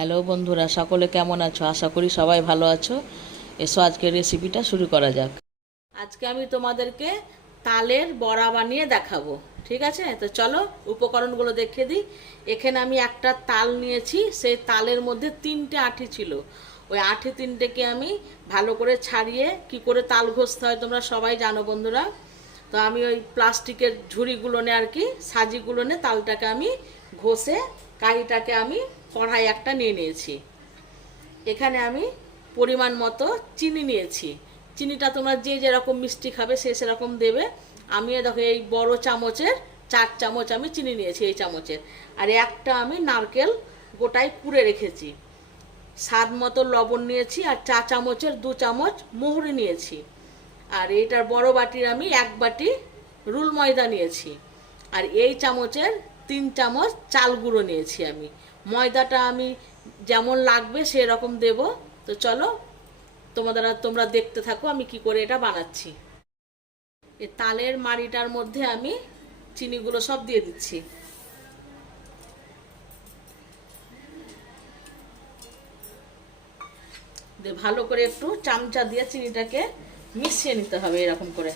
Hello বন্ধুরা, সকলে কেমন আছো? আশা করি সবাই ভালো আছো। এসো আজকের রেসিপিটা শুরু করা যাক। আজকে আমি তোমাদেরকে তালের বড়া বানিয়ে দেখাবো, ঠিক আছে? তো চলো উপকরণগুলো দেখিয়ে দিই। এখানে আমি একটা তাল নিয়েছি, সেই তালের মধ্যে তিনটে আঠি ছিল। ওই আঠি তিনটেকে আমি ভালো করে ছাড়িয়ে কি করে তাল ঘষতে হয় তোমরা সবাই জানো বন্ধুরা? তো আমি ওই প্লাস্টিকের ঝুড়িগুলো নে আর কি, সাজিগুলো নে তালটাকে আমি ঘষে, কাঁড়িটাকে আমি কড়াই একটা নিয়ে নিয়েছি। এখানে আমি পরিমাণ মতো চিনি নিয়েছি। চিনিটা তোমরা যে যেরকম মিষ্টি খাবে সে সেরকম দেবে। আমি দেখো এই বড় চামচের চার চামচ আমি চিনি নিয়েছি এই চামচের। আর একটা আমি নারকেল গোটাই কুড়ে রেখেছি। স্বাদ মতো লবণ নিয়েছি আর চা চামচের দু চামচ মুহুরি নিয়েছি। আর এইটার বড় বাটির আমি এক বাটি রুল ময়দা নিয়েছি। আর এই চামচের তিন চামচ চাল গুঁড়ো নিয়েছি আমি। ময়দাটা আমি যেমন লাগবে সেরকম দেব। তো চলো, তোমাদের তোমরা দেখতে থাকো আমি কি করে এটা বানাচ্ছি। এই তালের মাড়িটার মধ্যে আমি চিনিগুলো সব দিয়ে দিচ্ছি। ভালো করে একটু চামচা দিয়ে চিনিটাকে মিশিয়ে নিতে হবে এরকম করে।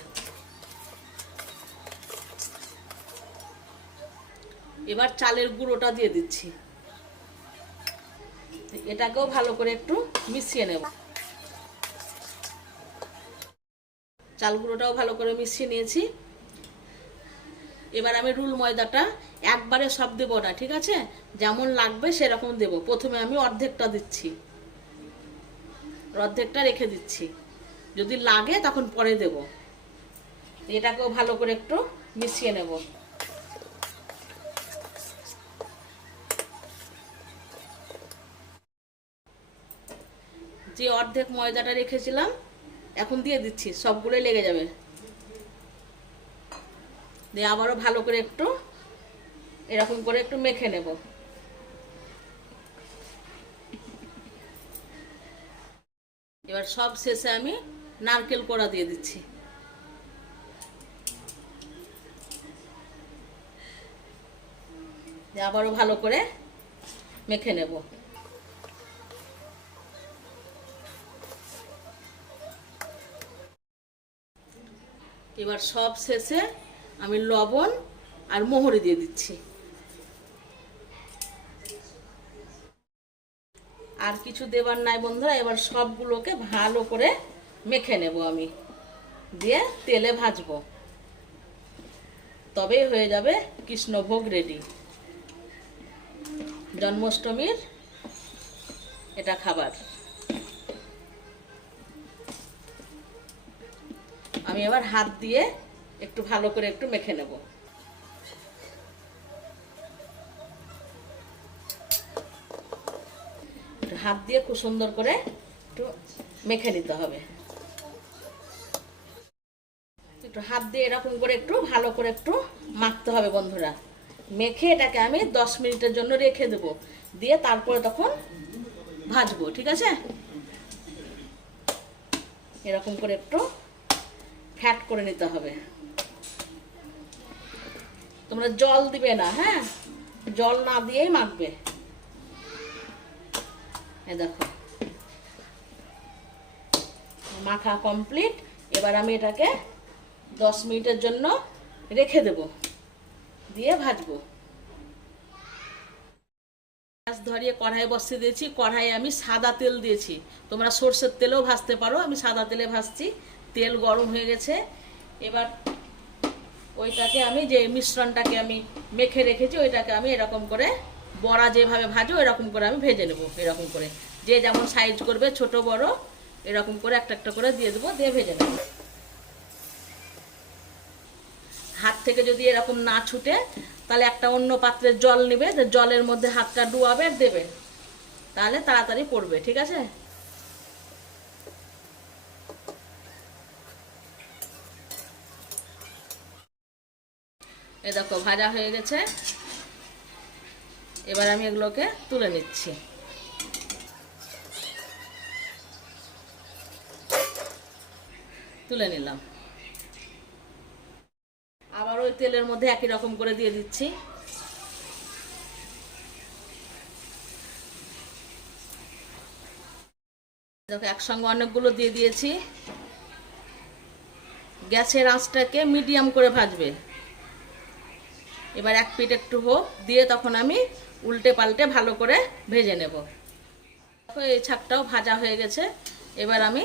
এবার চালের গুঁড়োটা দিয়ে দিচ্ছি। এটাকেও ভালো করে একটু মিশিয়ে নেব। চাল গুঁড়োটাও ভালো করে মিশিয়ে নিয়েছি। এবার আমি রুল ময়দাটা একবারে সব দেবো না, ঠিক আছে? যেমন লাগবে সেরকম দেব। প্রথমে আমি অর্ধেকটা দিচ্ছি। অর্ধেকটা রেখে দিচ্ছি। যদি লাগে তখন পরে দেব। এটাকেও ভালো করে একটু মিশিয়ে নেব। যে অর্ধেক ময়দাটা রেখেছিলাম, এখন দিয়ে দিচ্ছি, সবগুলোই লেগে যাবে। দিয়ে আবারও ভালো করে একটু এরকম করে একটু মেখে নেব। এবার সব শেষে আমি নারকেল কোড়া দিয়ে দিচ্ছি। আবারও ভালো করে মেখে নেব। এবার সব শেষে আমি লবণ আর মোহরি দিয়ে দিচ্ছি। আর কিছু দেবার নাই বন্ধুরা, এবার সবগুলোকে ভালো করে মেখে নেব আমি। দিয়ে তেলে ভাজবো। তবেই হয়ে যাবে কৃষ্ণভোগ রেডি জন্মাষ্টমীর এটা খাবার। আমি এবার হাত দিয়ে একটু ভালো করে একটু মেখে নেব। হাত দিয়ে খুব সুন্দর করে একটু মেখে নিতে হবে। একটু হাত দিয়ে এরকম করে একটু ভালো করে একটু মাখতে হবে বন্ধুরা। মেখে এটাকে আমি দশ মিনিটের জন্য রেখে দেবো। দিয়ে তারপরে তখন ভাজবো, ঠিক আছে? এরকম করে একটু ফ্যাট করে নিতে হবে। তোমরা জল দিবে না হ্যাঁ? জল না দিয়েই মাখবে। দেখো। মাখা কমপ্লিট। এবার আমি এটাকে দশ মিনিটের জন্য রেখে দেব। দিয়ে ভাজবো। গ্যাস ধরিয়ে কড়াই বসিয়ে দিয়েছি। কড়াইয়ে আমি সাদা তেল দিয়েছি। তোমরা সর্ষের তেলেও ভাজতে পারো। আমি সাদা তেলে ভাজছি। তেল গরম হয়ে গেছে। এবার ওইটাকে আমি যে মিশ্রণটাকে আমি মেখে রেখেছি, ওইটাকে আমি এরকম করে বড়া যেভাবে ভাজো, এরকম করে আমি ভেজে নেব, এরকম করে। যে যেমন সাইজ করবে, ছোট, বড়, এরকম করে একটা একটা করে দিয়ে দেবো, দিয়ে ভেজে নেব। হাত থেকে যদি এরকম না ছুটে, তাহলে একটা অন্য পাত্রে জল নেবে জলের মধ্যে হাতটা আর দেবে। তাহলে তাড়াতাড়ি পড়বে, ঠিক আছে? এ দেখো, ভাজা হয়ে গেছে। এবার আমি এগুলোকে তুলে নিচ্ছি। তুলে নিলাম। আবার ওই তেলের মধ্যে একই রকম করে দিয়ে দিচ্ছি। দেখো, একসঙ্গে অনেকগুলো দিয়ে দিয়েছি। গ্যাসের আঁচটাকে মিডিয়াম করে ভাজবে। এবার এক পিঠ একটু হোক, দিয়ে তখন আমি উল্টে পাল্টে ভালো করে ভেজে নেব। এই ছাকটাও ভাজা হয়ে গেছে, এবার আমি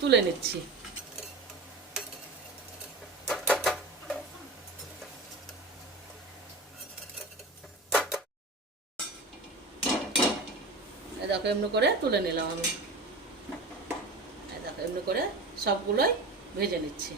তুলে নিচ্ছি। দেখো, এমনি করে তুলে নিলাম আমি। দেখো, এমনি করে সবগুলোই ভেজে নিচ্ছি।